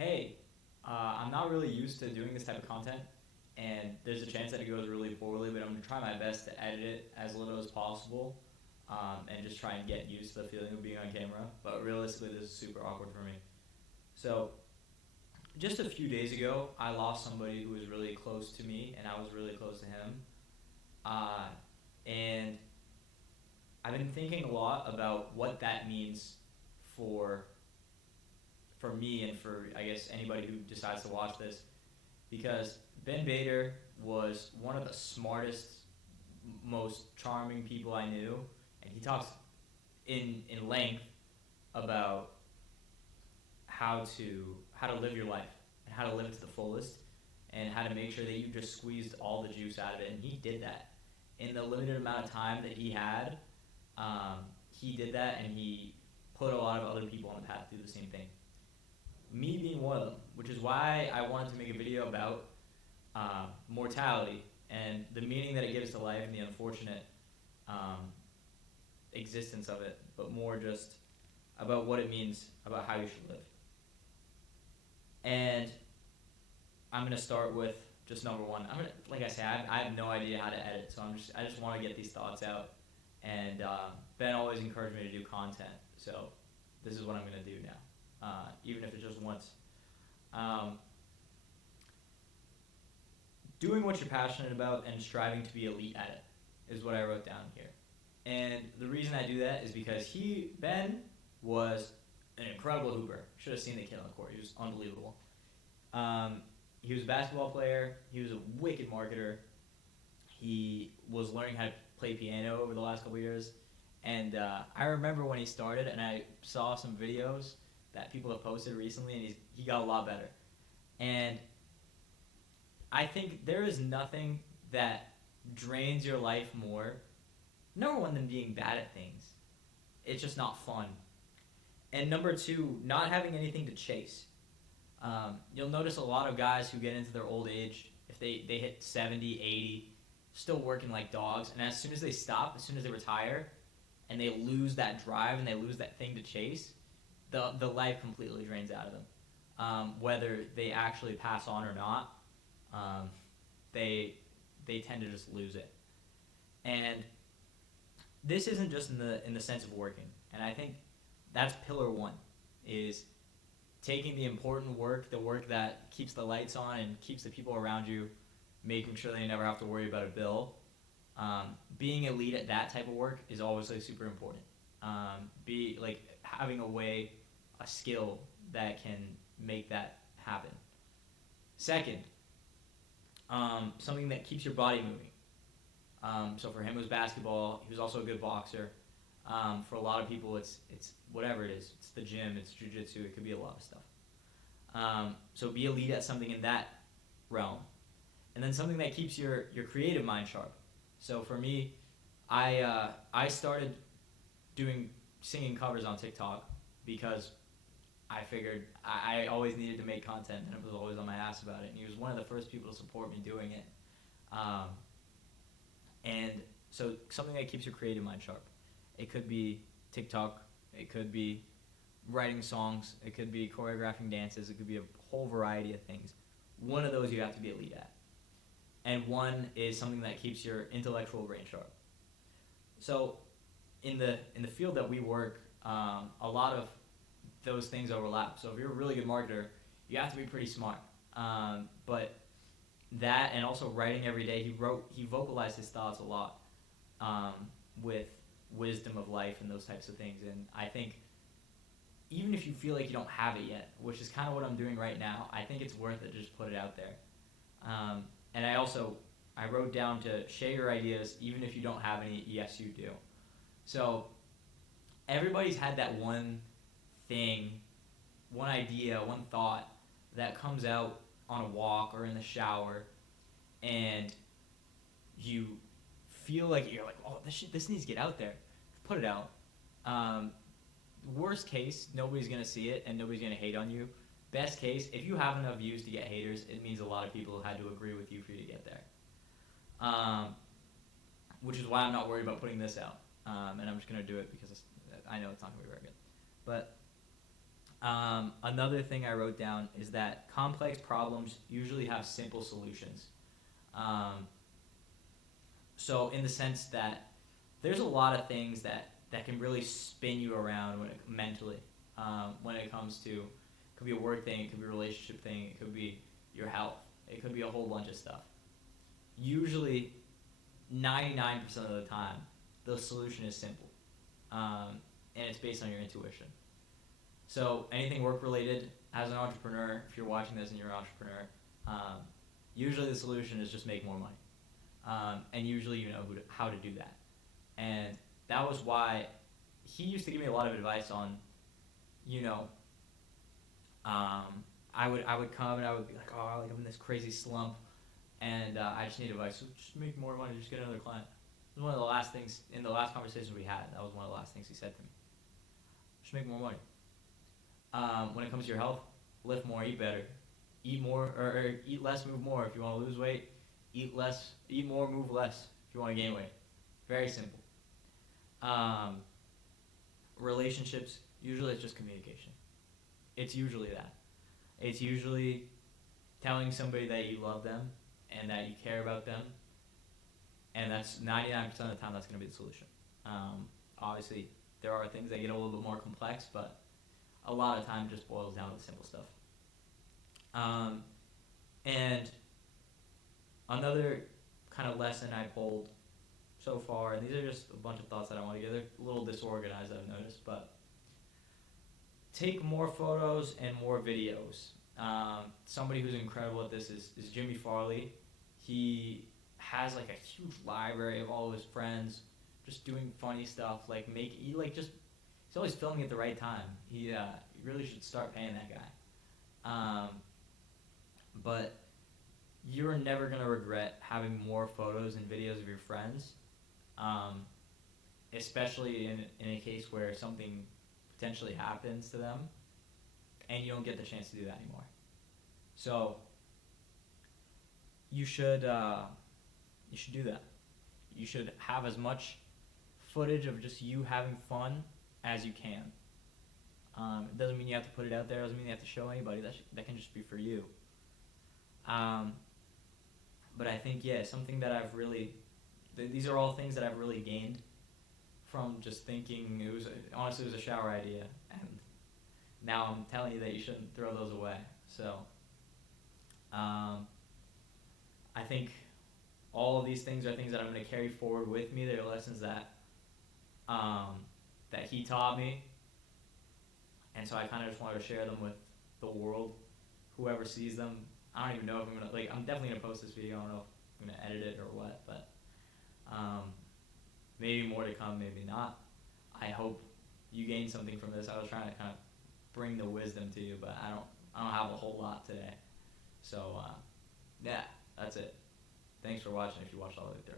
hey, I'm not really used to doing this type of content, and there's a chance that it goes really poorly, but I'm gonna try my best to edit it as little as possible, and just try and get used to the feeling of being on camera. But realistically, this is super awkward for me. So just a few days ago, I lost somebody who was really close to me, and I was really close to him. Uh, and I've been thinking a lot about what that means for for me and for I guess anybody who decides to watch this, because Ben Bader was one of the smartest, most charming people I knew, and he talks in length about how to live your life and how to live it to the fullest and how to make sure that you just squeezed all the juice out of it. And he did that in the limited amount of time that he had. He did that, and he put a lot of other people on the path to do the same thing. Me being one of them, which is why I wanted to make a video about mortality and the meaning that it gives to life and the unfortunate um, existence of it, but more just about what it means about how you should live. And I'm gonna start with just number one. Like I said, I have no idea how to edit, so I just want to get these thoughts out. And Ben always encouraged me to do content, so this is what I'm gonna do now, even if it's just once. Um, Doing what you're passionate about and striving to be elite at it is what I wrote down here. And the reason I do that is because Ben, was an incredible hooper. Should have seen the kid on the court. He was unbelievable. Um, he was a basketball player. He was a wicked marketer. He was learning how to play piano over the last couple of years. And I remember when he started, and I saw some videos that people have posted recently, and he got a lot better. And I think there is nothing that drains your life more, number one, than being bad at things. It's just not fun. And number two, not having anything to chase. You'll notice a lot of guys who get into their old age, if they hit 70, 80, still working like dogs. And as soon as they stop, as soon as they retire, and they lose that drive and they lose that thing to chase, the life completely drains out of them. Whether they actually pass on or not, um, they tend to just lose it. And this isn't just in the sense of working. And I think that's pillar one, is taking the important work, the work that keeps the lights on and keeps the people around you, making sure they never have to worry about a bill. Being elite at that type of work is obviously super important. Be like having a skill that can make that happen. Second, something that keeps your body moving. So for him, it was basketball. He was also a good boxer. For a lot of people, it's whatever it is. It's the gym. It's jujitsu. It could be a lot of stuff. So be elite at something in that realm, and then something that keeps your creative mind sharp. So for me, I started doing singing covers on TikTok because I figured I always needed to make content, and it was always on my ass about it. And he was one of the first people to support me doing it. Um, and so something that keeps your creative mind sharp. It could be TikTok. It could be writing songs. It could be choreographing dances. It could be a whole variety of things. One of those you have to be elite at. And one is something that keeps your intellectual brain sharp. So in the field that we work, a lot of those things overlap. So if you're a really good marketer, you have to be pretty smart. But that, and also writing every day, he vocalized his thoughts a lot, with wisdom of life and those types of things. And I think even if you feel like you don't have it yet, which is kind of what I'm doing right now, I think it's worth it to just put it out there. And I wrote down to share your ideas even if you don't have any. Yes, you do. So everybody's had that one thing, one idea, one thought that comes out on a walk or in the shower, and you feel like you're like, oh, this needs to get out there. Put it out. Worst case, nobody's gonna see it and nobody's gonna hate on you. Best case, if you have enough views to get haters, it means a lot of people had to agree with you for you to get there. Which is why I'm not worried about putting this out. And I'm just gonna do it because I know it's not gonna be very good. But Another thing I wrote down is that complex problems usually have simple solutions. Um, so in the sense that there's a lot of things that can really spin you around mentally, when it comes to, it could be a work thing, it could be a relationship thing, it could be your health, it could be a whole bunch of stuff. Usually, 99% of the time, the solution is simple, and it's based on your intuition. So anything work related, as an entrepreneur, if you're watching this and you're an entrepreneur, um, usually the solution is just make more money, and usually you know how to do that. And that was why he used to give me a lot of advice on, you know, I would come and I would be like, oh, like I'm in this crazy slump, and I just need advice. So just make more money, just get another client. It was one of the last things in the last conversation we had. That was one of the last things he said to me. Just make more money. When it comes to your health, lift more, eat better, eat more, or eat less, move more. If you want to lose weight, eat less, eat more, move less. If you want to gain weight, very simple. Um, Relationships, usually it's just communication. It's usually that. It's usually telling somebody that you love them and that you care about them, and that's 99% of the time that's going to be the solution. Obviously, there are things that get a little bit more complex, but a lot of time just boils down to the simple stuff. Um, and another kind of lesson I pulled so far, and these are just a bunch of thoughts that I want to get. They're a little disorganized, I've noticed, but take more photos and more videos. Somebody who's incredible at this is Jimmy Farley. He has like a huge library of all of his friends just doing funny stuff, like he's always filming at the right time. He really should start paying that guy. But you're never gonna regret having more photos and videos of your friends, um, especially in a case where something potentially happens to them and you don't get the chance to do that anymore. So you should do that. You should have as much footage of just you having fun as you can. It doesn't mean you have to put it out there. It doesn't mean you have to show anybody. That can just be for you. Um, but I think, yeah, something that I've really, these are all things that I've really gained from just thinking. Honestly, it was a shower idea, and now I'm telling you that you shouldn't throw those away. So I think all of these things are things that I'm going to carry forward with me. They're lessons that he taught me, and so I kind of just wanted to share them with the world, whoever sees them. I don't even know if I'm gonna, I'm definitely gonna post this video. I don't know if I'm gonna edit it or what, but maybe more to come, maybe not. I hope you gain something from this. I was trying to kind of bring the wisdom to you, but I don't have a whole lot today. So yeah, that's it. Thanks for watching if you watched all the way through.